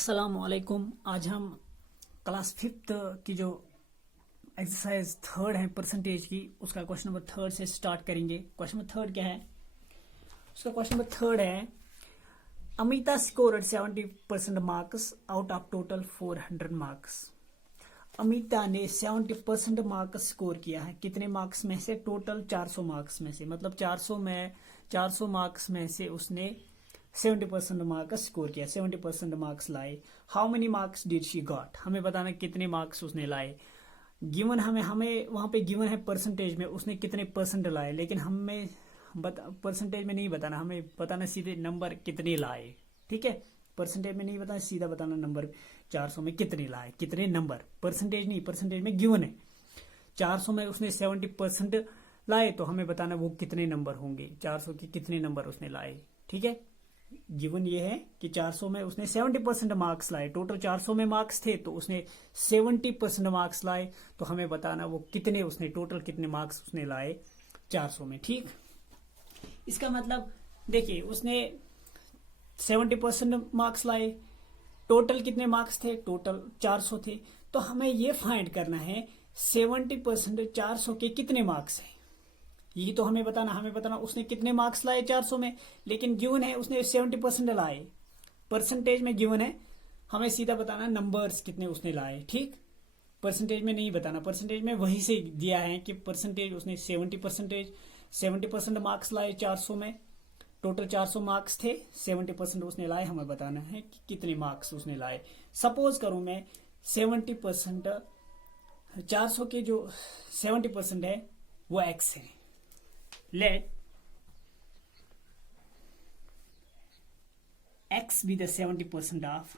अस्सलामुअलैकुम। आज हम क्लास फिफ्थ की जो एक्सरसाइज थर्ड है परसेंटेज की, उसका क्वेश्चन नंबर थर्ड से स्टार्ट करेंगे। क्वेश्चन नंबर थर्ड क्या है? उसका क्वेश्चन नंबर थर्ड है, Amita scored 70% marks out of total 400 marks. Amita ने 70% मार्क्स स्कोर किया है। कितने मार्क्स में से? टोटल 400 मार्क्स में से। मतलब 400 मार्क्स में से उसने 70% मार्क्स स्कोर किया, 70% मार्क्स लाए। How many marks did she got? हमें बताना कितने मार्क्स उसने लाए। गिवन हमें वहां पे गिवन है परसेंटेज में उसने कितने परसेंट लाए, लेकिन हमें परसेंटेज में नहीं बताना, हमें बताना सीधे नंबर कितने लाए। ठीक है, परसेंटेज में नहीं बताना, सीधा बताना नंबर 400 में कितने लाए, कितने नंबर। परसेंटेज नहीं, परसेंटेज में गिवन है 400 में उसने 70% लाए, तो हमें बताना वो कितने नंबर होंगे, 400 के कितने नंबर उसने लाए। ठीक है, गिवन ये है कि 400 में उसने 70% मार्क्स लाए। टोटल 400 में मार्क्स थे तो उसने 70% मार्क्स लाए, तो हमें बताना वो कितने उसने टोटल कितने मार्क्स उसने लाए 400 में। ठीक, इसका मतलब देखिए उसने 70% मार्क्स लाए, टोटल कितने मार्क्स थे? टोटल 400 थे। तो हमें ये फाइंड करना है 70% 400 के कितने मार्क्स हैं। यही तो हमें बताना उसने कितने मार्क्स लाए 400 में। लेकिन गिवन है उसने 70% लाए, परसेंटेज में गिवन है, हमें सीधा बताना नंबर्स कितने उसने लाए। ठीक, परसेंटेज में नहीं बताना, परसेंटेज में वही से दिया है कि परसेंटेज उसने 70% मार्क्स लाए 400 में। टोटल 400 मार्क्स थे, 70% उसने लाए, हमें बताना है कि कितने मार्क्स उसने लाए। सपोज करूं मैं 70% 400 के जो 70% है वो एक्स है। Let x be the 70% of,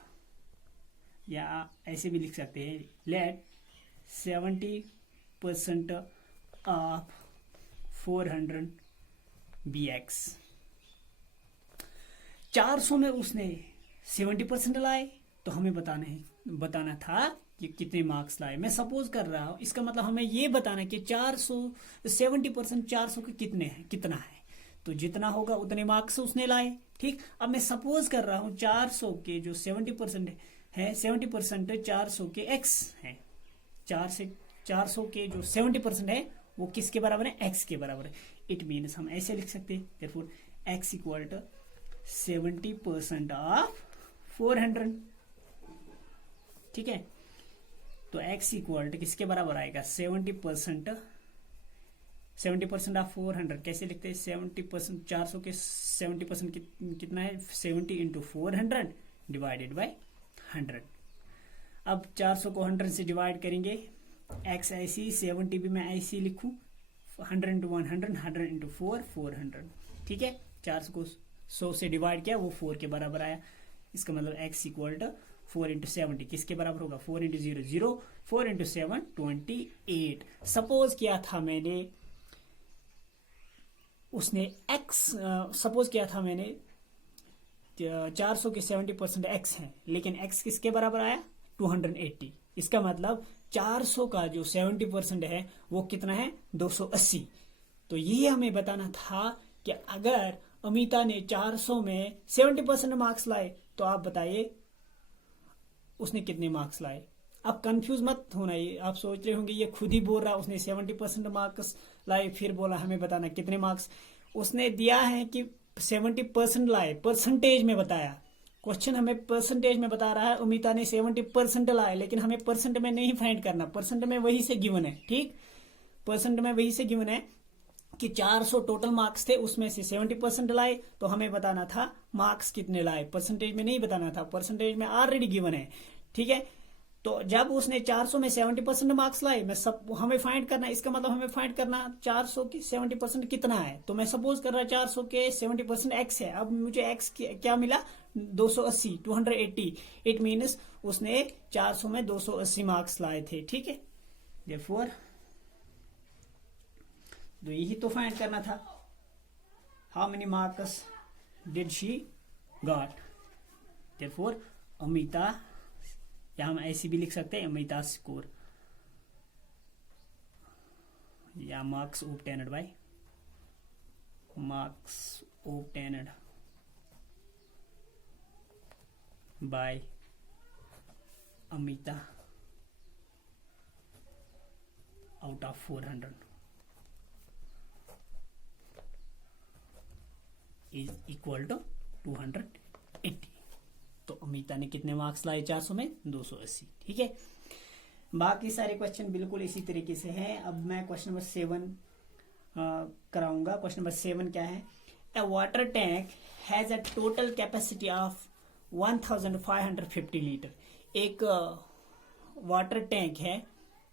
या ऐसे भी लिख सकते हैं, लेट 70% ऑफ 400 बी एक्स। 400 में उसने 70% लाए, तो हमें बताना था कि कितने मार्क्स लाए। मैं सपोज कर रहा हूं, इसका मतलब हमें ये बताना कि 70% 400 के कितना है, तो जितना होगा उतने मार्क्स उसने लाए। ठीक, अब मैं सपोज कर रहा हूं 400 के जो 70% है, 70% 400 के x है। 400 के जो 70% है वो किसके बराबर है? x के बराबर है। इट मीन्स हम ऐसे लिख सकते हैं, therefore x equal to 70% of 400। ठीक है, तो x इक्वल टू किसके बराबर आएगा? 70% ऑफ 400 कैसे लिखते हैं? 70% 400 के 70% कितना है? 70 इंटू 400 डिवाइडेड बाई 100। अब 400 को 100 से डिवाइड करेंगे, x ऐसी 70 भी मैं ऐसी लिखूं, 100 इंटू 100, 100 इंटू 400। ठीक है, 400 को 100 से डिवाइड किया, वो 4 के बराबर आया। इसका मतलब x इक्वल टू 4 इंटू 70 किसके बराबर होगा? 4 इंटू 0 0, 4 इंटू 7 28। सपोज किया था मैंने उसने सपोज किया था मैंने 400 के 70% x है, लेकिन x किसके बराबर आया? 280। इसका मतलब 400 का जो 70% है वो कितना है? 280। तो ये हमें बताना था कि अगर अमिता ने 400 में 70% मार्क्स लाए, तो आप बताइए उसने कितने मार्क्स लाए। आप कंफ्यूज मत होना, ये आप सोच रहे होंगे ये खुद ही बोल रहा उसने 70% मार्क्स लाए, फिर बोला हमें बताना कितने मार्क्स। उसने दिया है कि 70% लाए, परसेंटेज में बताया। क्वेश्चन हमें परसेंटेज में बता रहा है अमिता ने 70% लाए, लेकिन हमें परसेंट में नहीं फाइंड करना, परसेंट में वही से गिवन है। ठीक, परसेंट में वही से गिवन है कि 400 टोटल मार्क्स थे, उसमें से 70% लाए, तो हमें बताना था मार्क्स कितने लाए, परसेंटेज में नहीं बताना था, परसेंटेज में ऑलरेडी गिवन है। ठीक है, तो जब उसने 400 में 70% मार्क्स लाए, हमें फाइंड करना, इसका मतलब हमें फाइंड करना 400 के 70% कितना है। तो मैं सपोज कर रहा 400 के 70% x है। अब मुझे x क्या मिला? 280, 280। इट मीन्स उसने 400 में 280 मार्क्स लाए थे। ठीक है, therefore तो यही तो फाइंड करना था, how many marks did she got. therefore Amita, या हम ऐसी भी लिख सकते हैं अमिता स्कोर, या marks obtained by Amita out of 400 is equal to 280। तो अमिता ने कितने मार्क्स लाए 400 में? 280। ठीक है, बाकी सारे क्वेश्चन बिल्कुल इसी तरीके से हैं। अब मैं क्वेश्चन नंबर 7 कराऊंगा। क्वेश्चन नंबर 7 क्या है? A water tank has a total capacity of 1550 litre. एक वाटर टैंक है,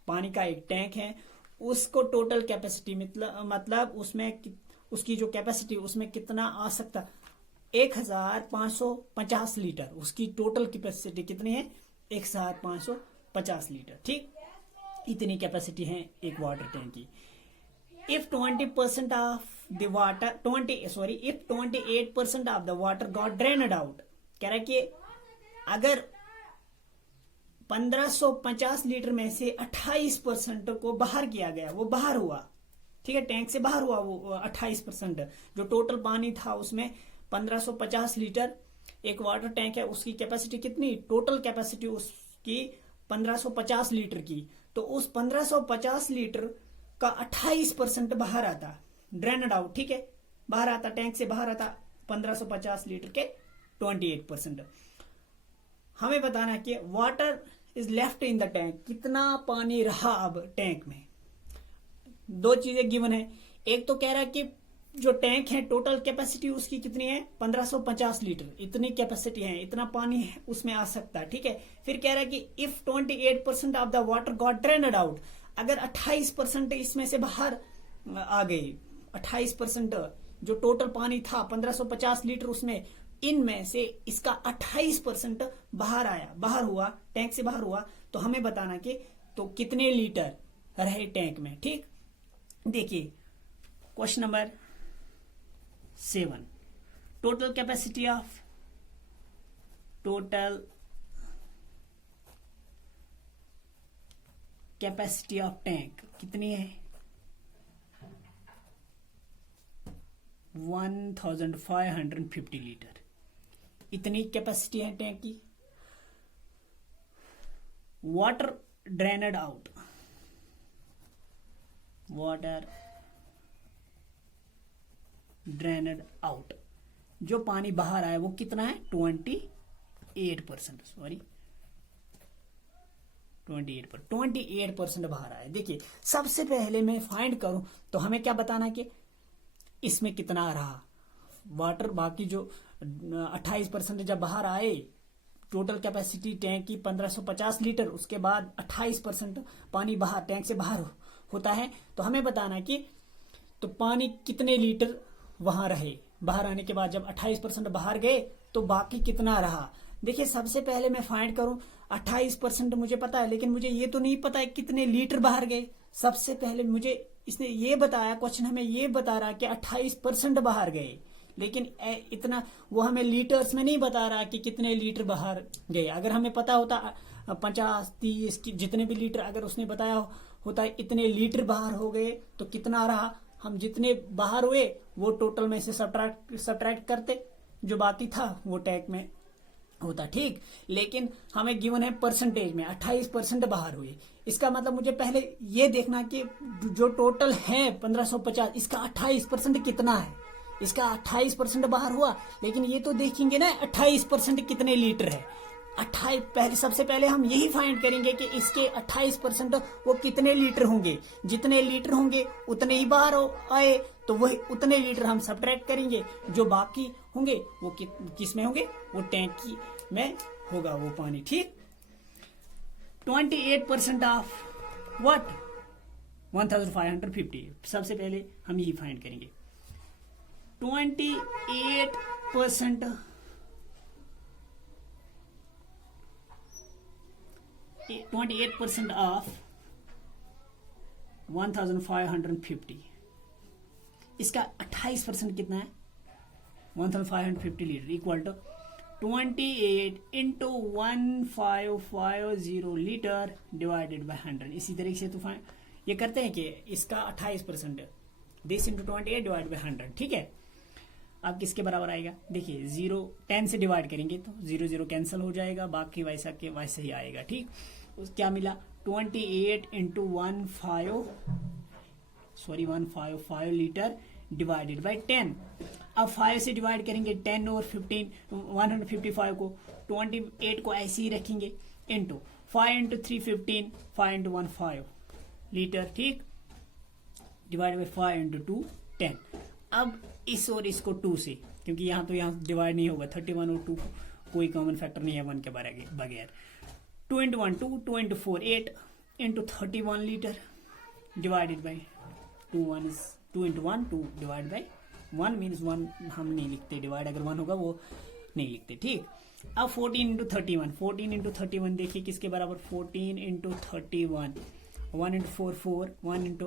पानी का एक टैंक है, उसको टोटल कैपेसिटी मतलब उसमें उसकी जो कैपेसिटी उसमें कितना आ सकता, 1550 लीटर। उसकी टोटल कैपेसिटी कितनी है? 1550 लीटर। ठीक, इतनी कैपेसिटी है एक वाटर टैंक की। If 20% of the water if 28% of the water got drained out, कह रहा है कि अगर 1550 लीटर में से 28% को बाहर किया गया, वो बाहर हुआ, ठीक है, टैंक से बाहर हुआ वो 28%, जो टोटल पानी था उसमें 1550 लीटर एक वाटर टैंक है, उसकी कैपेसिटी कितनी? टोटल कैपेसिटी उसकी 1550 लीटर की। तो उस 1550 लीटर का 28% बाहर आता, ड्रेन्ड आउट। ठीक है, बाहर आता, टैंक से बाहर आता 1550 लीटर के 28%। हमें बताना है कि water is left in the tank, कितना पानी रहा अब टैंक में। दो चीजें गिवन है, एक तो कह रहा है कि जो टैंक है टोटल कैपेसिटी उसकी कितनी है? 1550 लीटर, इतनी कैपेसिटी है, इतना पानी है उसमें आ सकता है। ठीक है, फिर कह रहा है कि if 28% of the water got drained out, अगर 28% इसमें से बाहर आ गई, 28% जो टोटल पानी था 1550 लीटर उसमें, इनमें से इसका 28% बाहर आया, बाहर हुआ, टैंक से बाहर हुआ, तो हमें बताना कि तो कितने लीटर रहे टैंक में। ठीक, देखिए question number 7, total capacity of tank कितनी है? 1550 लीटर, इतनी कैपेसिटी है टैंक की। वाटर ड्रेन्ड आउट, जो पानी बाहर आया वो कितना है? 28%, सॉरी 28% बाहर आया। देखिए सबसे पहले मैं फाइंड करूं तो हमें क्या बताना कि इसमें कितना रहा वाटर, बाकी जो 28% जब बाहर आए, टोटल कैपेसिटी टैंक की 1550 लीटर, उसके बाद 28% पानी बाहर टैंक से बाहर होता है, तो हमें बताना कि तो पानी कितने लीटर वहां रहे, बाहर आने के बाद जब 28% बाहर गए तो बाकी कितना रहा। देखिए सबसे पहले मैं फाइंड करूं, 28% मुझे पता है, लेकिन मुझे ये तो नहीं पता है कितने लीटर बाहर गए। सबसे पहले मुझे इसने ये बताया, क्वेश्चन हमें ये बता रहा कि 28% बाहर गए, लेकिन इतना वो हमें लीटर्स में नहीं बता रहा कि कितने लीटर बाहर गए। अगर हमें पता होता 50, 30 जितने भी लीटर अगर उसने बताया होता है इतने लीटर बाहर हो गए तो कितना रहा, हम जितने बाहर हुए वो टोटल में से सब्ट्रैक्ट करते, जो बाकी था वो टैंक में होता। ठीक, लेकिन हमें गिवन है परसेंटेज में 28% बाहर हुए। इसका मतलब मुझे पहले ये देखना कि जो टोटल है 1550, इसका 28% कितना है। इसका 28% बाहर हुआ, लेकिन ये तो देखेंगे ना 28% कितने लीटर है। 28 सबसे पहले हम यही फाइंड करेंगे कि इसके 28% वो कितने लीटर होंगे। जितने लीटर होंगे उतने ही बाहर आए, तो वही उतने लीटर हम सब्ट्रैक्ट करेंगे, जो बाकी होंगे वो किस में होंगे? वो टैंक की में होगा वो पानी। ठीक, 28% ऑफ व्हाट? 1550। सबसे पहले हम यही फाइंड करेंगे। 28% ऑफ 1550, इसका 28% कितना है? 1550 litre equal to 28 into 1550 litre divided by 100। इसी तरीके से तो ये करते हैं कि इसका 28% दिस इंटू 28 डिवाइड बाय 100। ठीक है, अब किसके बराबर आएगा, देखिए 0 10 से डिवाइड करेंगे तो 0 0 कैंसिल हो जाएगा, बाकी वैसा के वैसे ही आएगा। ठीक, क्या मिला 28 इंटू 155 लीटर डिवाइडेड बाई 10। अब 5 से डिवाइड करेंगे 10 और 15 155 को, 28 को ऐसे ही रखेंगे इंटू 5 इंटू 3 15 5 इंटू 1 5 लीटर। ठीक, डिवाइड बाई 5 इंटू 2 10। अब इस और इसको 2 से, क्योंकि यहाँ तो यहाँ डिवाइड नहीं होगा, 31 और 2 कोई कॉमन फैक्टर नहीं है 1 के बगैर। 2 into 1 2 2 into 4 8 into 31 litre divided by 2 into 1 2 divide by 1 means 1 हम नहीं लिखते, डिवाइड अगर 1 होगा वो नहीं लिखते। ठीक, अब 14 इंटू 31 देखिए किसके बराबर, 14 इंटू 31 1 इंटू 4 4 1 इंटू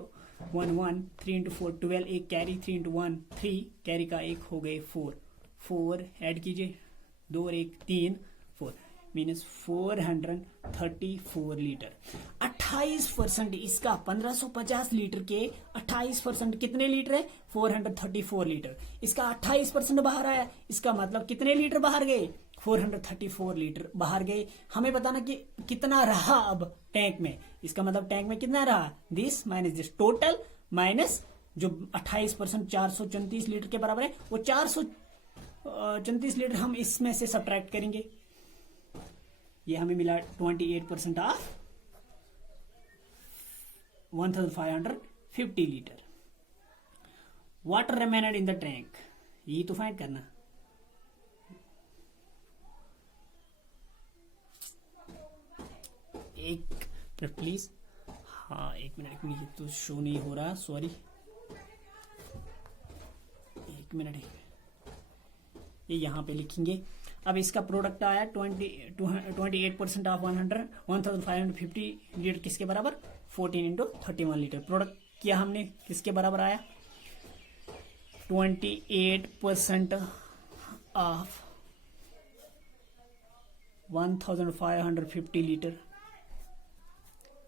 1 1 3 इंटू 4 12 एक कैरी 3 इंटू 1 3 कैरी का एक हो गए 4 ऐड कीजिए 2 और 1 3 4 मीनस 434 लीटर। 28% इसका 1550 लीटर के 28% कितने लीटर है, 434 लीटर। इसका 28% बाहर आया, इसका मतलब कितने लीटर बाहर गए, 434 लीटर बाहर गए। हमें बताना कि कितना रहा अब टैंक में, इसका मतलब टैंक में कितना रहा, this minus this, total minus जो 28% 434 लीटर के बराबर है, वो 434 लीटर हम इसमें से सब्ट्रैक्ट करेंगे। ये हमें मिला 28% of 1550 litre. Water remained in the tank, ये तो फाइंड करना। एक मिनट प्लीज, हाँ एक मिनट, ये तो शो नहीं हो रहा, सॉरी, एक मिनट। ये यहाँ पे लिखेंगे। अब इसका प्रोडक्ट आया 28% ऑफ 1550 लीटर किसके बराबर, 14 इंटू 31 लीटर। प्रोडक्ट किया हमने, किसके बराबर आया, 28% ऑफ 1550 लीटर,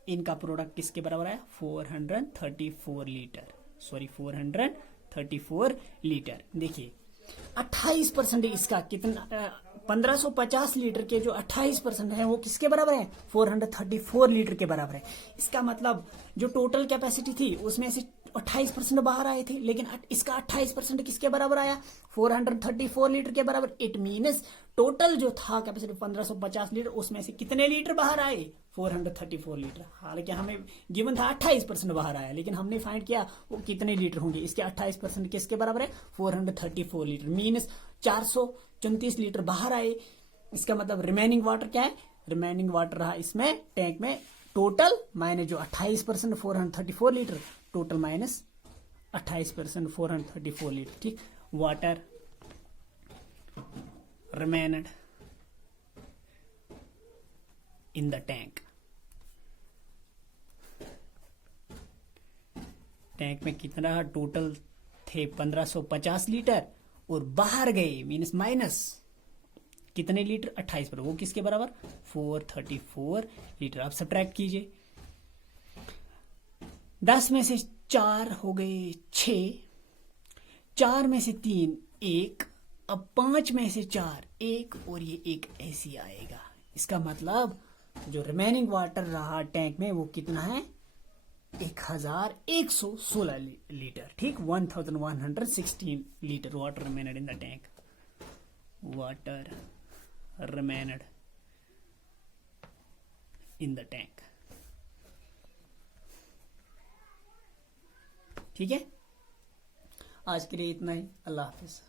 इनका प्रोडक्ट किसके बराबर आया, 434 लीटर, सॉरी 434 लीटर। देखिए 28% इसका कितना, 1550 लीटर के जो 28% है वो किसके बराबर है, 434 लीटर के बराबर है। इसका मतलब जो टोटल कैपेसिटी थी उसमें से 28% बाहर आए थे, लेकिन इसका 28% किसके बराबर आया, 434 लीटर के बराबर। इट मीन्स टोटल जो था कैपेसिटी 1550 लीटर, उसमें से कितने लीटर बाहर आए, 434 लीटर। हालांकि हमें गिवन था 28% बाहर आया, लेकिन हमने फाइंड किया वो कितने लीटर होंगे, इसके 28% किसके बराबर है, 434 लीटर। मीन्स 434 लीटर बाहर आए। इसका मतलब रिमेनिंग वाटर क्या है, रिमेनिंग वाटर रहा इसमें टैंक में टोटल माइनस जो 28% 434 लीटर, टोटल माइनस 28% 434 लीटर। ठीक, water remained in the tank. Tank में कितना टोटल थे, 1550 लीटर, और बाहर गए मीन्स माइनस कितने लीटर, 28 पर, वो किसके बराबर, 434 लीटर। आप सब्ट्रैक्ट कीजिए, 10 में से 4 हो गए 6, 4 में से 3 1, अब 5 में से 4 1, और ये एक ऐसी आएगा। इसका मतलब जो रिमेनिंग वाटर रहा टैंक में वो कितना है, 1116 लीटर। ठीक, 1116 litre water remained in the tank, water remained in the tank. ठीक है, आज के लिए इतना ही, अल्लाह हाफिज।